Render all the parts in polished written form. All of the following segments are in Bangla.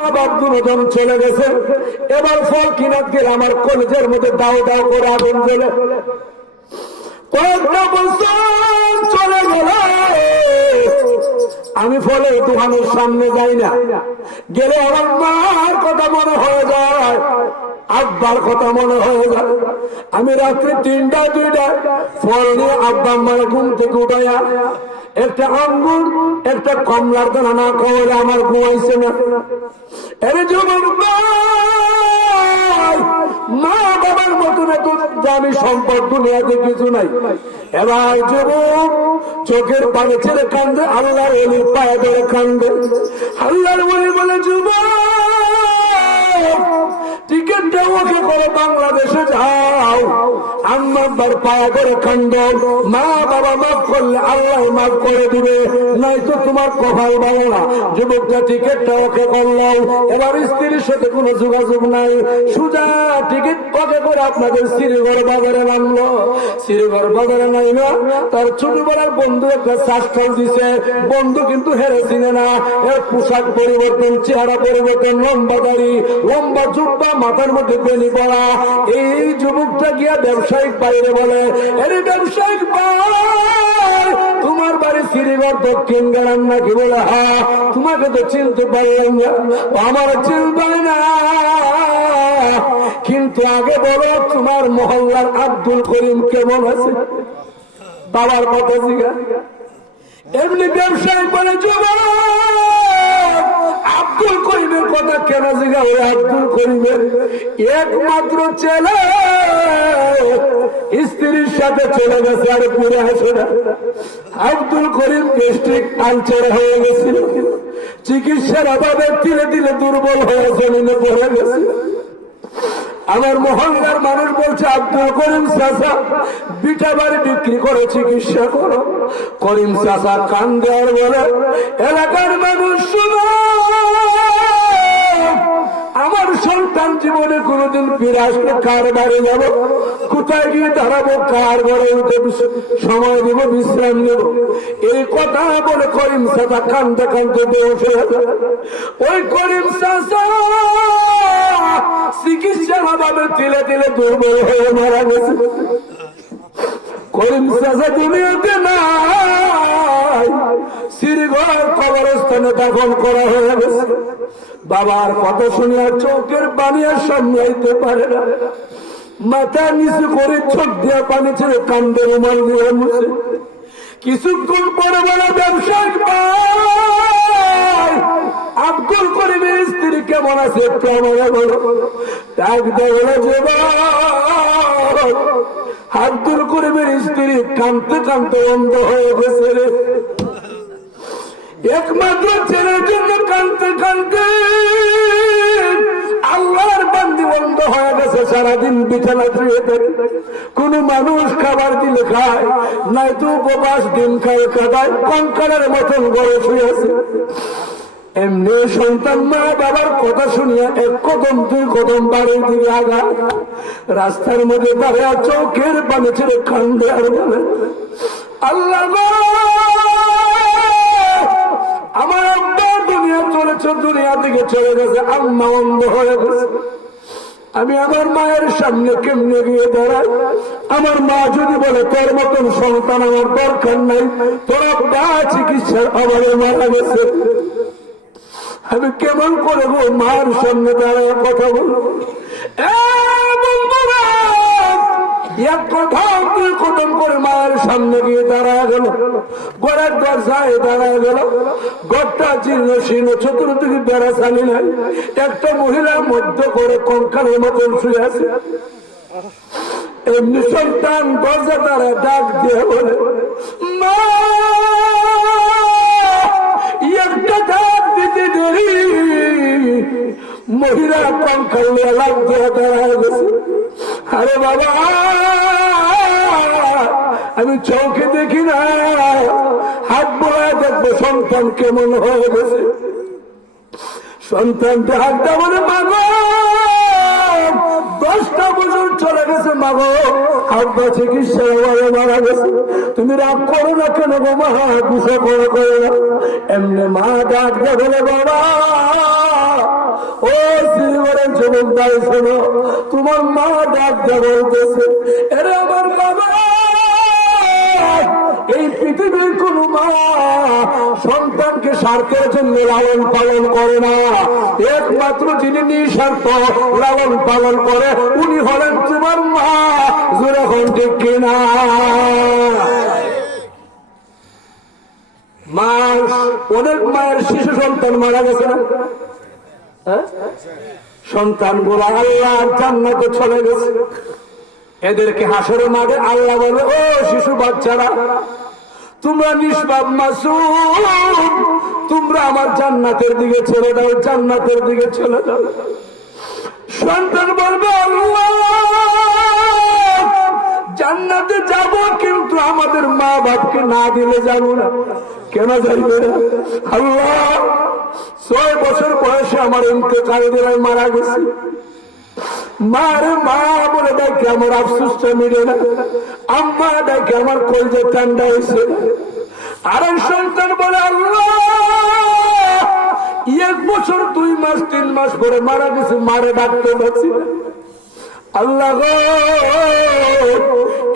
দুজন চলে গেছে। এবার ফল কিনা গেলে আমার কলেজের মধ্যে দাও দাও করে আগুন জ্বলে কয়েকটা বছর চলে গেল। আমি ফলে দোকানের সামনে যাই না, গেলে আমার মার কথা মনে হয়ে যায়, আব্বার কথা মনে হয়ে যায়। আমি রাত্রে 3টা 2টা ফল নিয়ে আব্বা আমার ঘুম থেকে উঠাইয়া একটা আঙ্গুর একটা কমলার দানা না খাওয়ালে আমার ঘুমাইছে না। এর যুবক মা বাবার মতন এত দামি সম্পদ দুনিয়াতে কিছু নাই। এবার যুবক চোখের পানি ছেড়ে কান্দে, আল্লাহর ওলির পায়ে ধরে কান্দে। আল্লাহর ওলি বলে, যুবক টিকিটটা ওকে করে বাংলাদেশে যাও, আম্মার পায়ে করে কান্দ, মা বাবা মাফ করলে আল্লাহ মাফ করে দিবে, নয়তো তোমার কপাল ভালো না। যুবকটা টিকিটটা ওকে করলাম। এবার স্ত্রীর সাথে কোনো যোগাযোগ নাই, সুজা টিকিট ওকে করে আপনাদের শ্রীগড় বাজারে নামলো। শ্রীগড় বাজারে নাই না, তার ছোটবেলার বন্ধু একটা শ্বাসফল দিছে। বন্ধু কিন্তু হেরে চিনে না, এর পোশাক পরিবর্তন, চেহারা পরিবর্তন, লম্বা দাড়ি, লম্বা জুব্বা, মাথার মধ্যে বেনি পড়া। এই যুবকটা গিয়া ব্যবসায়িক বাইরে বলে, আরে ব্যবসায়িক ভাই, তোমার বাড়ি শ্রীগড় দক্ষিণ গ্রাম নাকি? বলে হ্যাঁ। তোমাকে তো চিনতে পারলাম না। আমার চিনতে না, কিন্তু আগে বলো তোমার মহল্লার আব্দুল করিম কেমন আছে? বাবার কথা জিজ্ঞাসা। এমনি ব্যবসায়িক বলে, যুবক আব্দুল করিমের কথা কেন জিজ্ঞা? ওই আব্দুল করিমের একমাত্র ছেলে স্ত্রীর সাথে চলে গেছে, আর ফিরে আসে না। আব্দুল করিম ডিস্ট্রিক আলচার হয়ে গেছিল, চিকিৎসার অভাবে ধীরে ধীরে দুর্বল হয়ে জমিনে পড়ে গেছে। আমার মহল্লার মানুষ বলছে, আব্দুল করিম চাচা বিটা বাড়ি বিক্রি করে চিকিৎসা করো। করিম চাচা কান দেওয়ার বলে, এলাকার মানুষ শুনো, আমার সন্তান জীবনে কোনোদিন ফিরে আসলে কার বাড়ি যাব, কোথায় গিয়ে দাঁড়াবো, কার ঘরে উঠে সময় দেবো, বিশ্রাম নেব। এই কথা বলে করিম চাচা কান্দতে কান্দতে বেহুশ হয়ে যায়। ওই করিম চাচা চিকিৎসার অভাবে তিলে তিলে দুর্বল হয়ে মারা গেছে। করিম চাচা দুনিয়াতে নাই, শ্রীগড় কবরস্থানে দাফন করা হয়ে গেছে। বাবার কথা শুনিয়া চোখের পানি আর সামলাইতে পারে না, মাথা নিচু করে চোখ দিয়া পানি ছেড়ে কান্দে রুমাল দিয়ে মুছে। কিছুক্ষণ পরে বলে, ব্যবসায়িক ভাই, আব্দুল করিমের স্ত্রী কেমন আছে একটু আমাকে বলো। ডাক দেওয়া যুবক, আব্দুল করিমের স্ত্রী কাঁদতে কাঁদতে অন্ধ হয়ে গেছে রে। একমাত্র ছেলের জন্য কাঁদতে কাঁদতে আল্লাহর বান্দি অন্ধ হয়ে গেছে। সারাদিন বিছানা শুয়ে থাকে, কোন মানুষ খাবার দিলে খায়, নয়তো উপবাস দিন খায় কাটায়, কঙ্কালের মতন গড়ে শুয়েছে। এমনি সন্তান মা বাবার কথা শুনিয়া এক কদম 2 কদম বাড়ির দিকে আগা, রাস্তার মধ্যে দাঁড়িয়ে চোখের পানি ছেড়ে কান্দে আর বলে, আল্লাহ আমার আব্বা দুনিয়া চলেছে, দুনিয়া থেকে চলে গেছে, আম্মা অন্ধ হয়ে গেছে। আমি আমার মায়ের সামনে কেমনে গিয়ে দাঁড়াই? আমার মা যদি বলে তোর মতন সন্তান আমার দরকার নাই, তোর আব্বা চিকিৎসার অভাবে মারা গেছে, আমি কেমন করে গো মার সামনে দাঁড়ায় কথা বলবো? এক কথা 2 কদম করে মায়ের সামনে গিয়ে দাঁড়ায় গেল, ঘরের দরজায় দাঁড়ায় গেল। ঘরটা জীর্ণ শীর্ণ, চতুর্দিকে বেড়া চালি নাই, একটা মহিলার মধ্যে করে কঙ্কালের মতন শুয়ে আছে। এমনি সন্তান দরজা দ্বারা ডাক দিয়ে বলে, মা, একটা ডাক দিতে দেরি। মহিলা কঙ্কাল লাভ দিয়ে দাঁড়ায় গেছে। আরে বাবা, আমি চোখে দেখি না, হাত বোড়ায় দেখবো সন্তান কেমন হয়ে গেছে। সন্তানটা হাতটা বলে, মাগো 10টা বছর চলে গেছে, মাগো আব্বা চিকিৎসা মারা গেছে, তুমি রাগ করো না কেন গো মা, গুছো করে না। এমনি মা ডাক বলে, বাবা যুবক ভাই শোনো, তোমার মা ডাকতে বলতেছে, এরে আমার বাবা, এই পৃথিবীর কোন মা সন্তানকে স্বার্থের জন্য লালন পালন করে না। একমাত্র যিনি নিঃস্বার্থ লালন পালন করে উনি হলেন তোমার মা। জোরে হন ঠিক কিনা? মা, অনেক মায়ের শিশু সন্তান মারা গেছে না? সন্তান গুলো আল্লাহর জান্নাতে চলে গেছে। এদেরকে হাসরের মাঠে আল্লাহ বলে, ও শিশু বাচ্চারা, তোমরা নিষ্পাপ মাসুম, তোমরা আমার জান্নাতের দিকে চলে যাও, জান্নাতের দিকে চলে যাও। সন্তান বলবে, আল্লাহ জান্নাতে যাব, কিন্তু আমাদের মা বাপকে না দিলে যাবো না। কেন যাইবে না? আল্লাহ 6 বছর বয়সে আমার ইন্তেকাল দিলায় মারা গেছে, মারে মা বলে দেখে আমার আফসোসটা মিলে না, আম্মা দেখে আমার কলজে ঠান্ডা হয়েছে। আর সন্তান বলে, আল্লাহ 1 বছর 2 মাস 3 মাস পরে মারা গেছে, মারে ডাকতে পারছি না। আল্লাহ গো,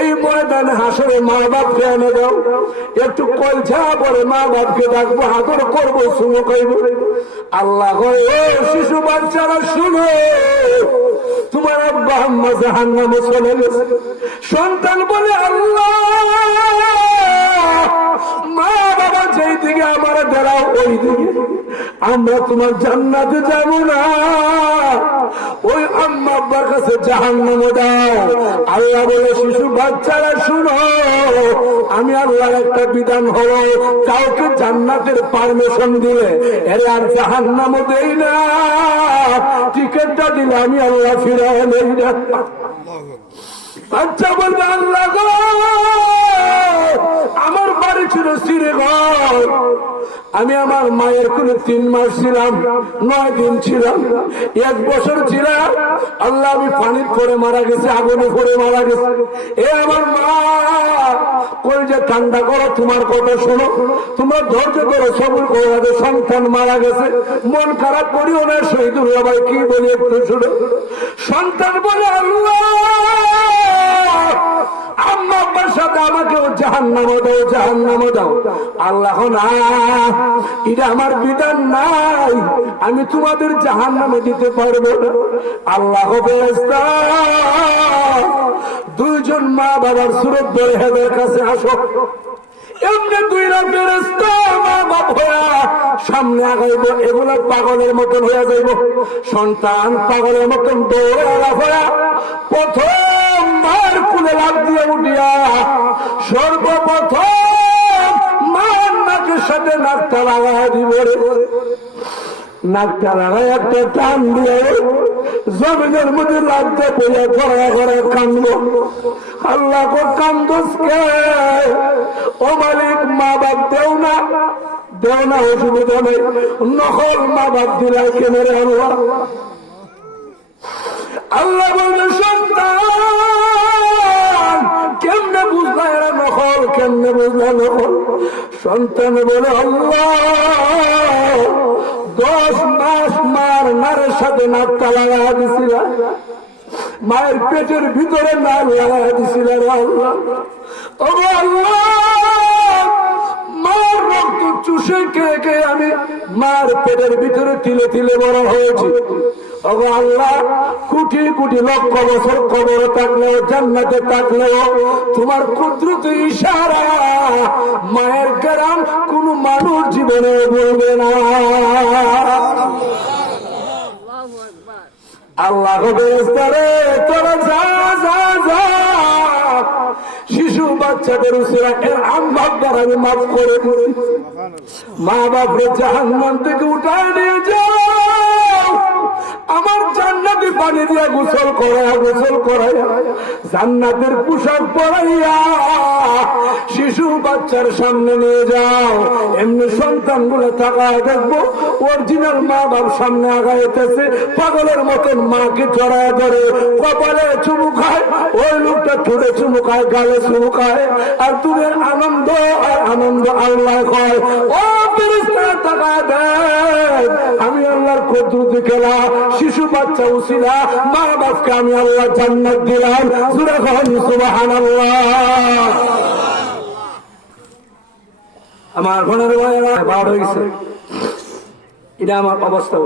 এই ময়দানে হাসরে মা বাপকে এনে দাও, একটু কলজা পরে মা বাপকে ডাকবো, আদর করবো, শুনো কইব। আল্লাহ গো, শিশু বাচ্চারা শুনো, তোমার আব্বা আম্মা জাহান্নামে চলে গেছে। সন্তান বলে, আল্লাহ মা বাবা যেই দিকে আমার দাঁড়াও ওই দিকে, আমরা তোমার জান্নাতে যাব না, ওই আম্মা আব্বার কাছে জাহান্নামে দাও। আল্লাহ বলে, শিশু বাচ্চারা শুনো, আমি আল্লাহর একটা বিধান হলো, কাউকে জান্নাতের পারমিশন দিলে এর আর জাহান্নামে দেই না, টিকিটটা দিলে আমি আল্লাহ ফিরাই নেই না। বাচ্চা বলবে, আল্লাহ গো, আমার বাড়ি ছিল শ্রীঘর, আমি আমার মায়ের কোলে 3 মাস ছিলাম, 9 দিন ছিলাম, 1 বছর ছিলাম। আল্লাহ আমি পানির পরে মারা গেছে, আগুনে পরে মারা গেছে। এ আমার মা, কলজা ঠান্ডা করো, তোমার কথা শোনো, তোমরা ধৈর্য করো, সবুর করো, সন্তান মারা গেছে, মন খারাপ করিও না। শহীদুল্লাহ ভাই কি বলি একটু শুনো। সন্তান বলে, আল্লাহ আম্মা আব্বার সাথে আমাকেও জাহান্নামে দাও, জাহান্নামে দাও। আল্লাহ না, এটা আমার বিধান নাই, আমি তোমাদের জাহান্নামে দিতে পারবো না। আল্লাহ ফেরেশতা 2 জন মা বাবার সুরত ধরে হেদের কাছে আসো। এমনি 2টা ফেরেশতা মা বাপ হইয়া সামনে আগাইব, এগুলা পাগলের মতন হইয়া যাইব। সন্তান পাগলের মতন দৌড়ে হইয়া প্রথম মার কুলে লাফ দিয়ে উঠিয়া সর্বপ্রথম মার নাকের সাথে নাকটা লাগাই দিব, নাকটা লাগাই একটা টান দিয়ে জমিনের মধ্যে লাগতে পড়ে ঘরে ঘরে কান্দ। আল্লাহ কো, কান্দোস কে? ও মালিক, মা বাপ দেও না, দেও না, অসুবিধা নেই, নকল মা বাপ দিলাই কেন রে আল্লাহ? আল্লাহ বলবে, সন্তান কেমনে বুঝলা এরা নকল, কেমনে বুঝলা নকল? সন্তান বলে, আল্লাহ 10 মাস মার নারের সাথে নাকটা লাগাই দিছিল, মায়ের পেটের ভিতরে নাক লাগাই দিছিল। আল্লাহ, ও আল্লাহ, মার রক্ত চুষে খেয়ে খেয়ে আমি মার পেটের ভিতরে তিলে তিলে বড় হয়েছি। ওগো আল্লাহ, কোটি কোটি লক্ষ বছর কবরে থাকলেও, জান্নাতে থাকলেও তোমার কুদরতি ইশারা মায়ের গ্রাম কোন মানুষ জীবনে বলবে না। আল্লাহ ফেরেশতারে, তোরা যা যা যা, শিশু বাচ্চাদের উসিলায় আম্মা আব্বার আমি মাফ করে দিই, মা বাপরে জাহান্নাম থেকে উঠায় নিয়ে যাও, আমার জান্নাতি পানি দিয়ে গোসল করাইয়া জান্নাতের পোশাক পরাইয়া শিশু বাচ্চার সামনে নিয়ে যাও। এমনি সন্তান গুলো তাকায় দেখবো, অরিজিনাল মা বাপ সামনে আগাইতেছে, পাগলের মতন মাকে চড়ায় ধরে কপালে চুমু খায়, ওই লোকটা ঠোঁটে চুমু খায়, গালে চুমু খায়, আর তুমি আনন্দ আর আনন্দ আল্লাহ খায়। ও ফেরেশতারা তাকায় দেয়, আমি আল্লাহর কুদরতি খেলা, শিশু বাচ্চা উসিলা মা বাপকে আমি আল্লাহ জান্নাত দিলাম। সূরা সুবহানাল্লাহ। আমার ঘনের ভাইয়েরা বার হয়েছে, এটা আমার অবস্থা।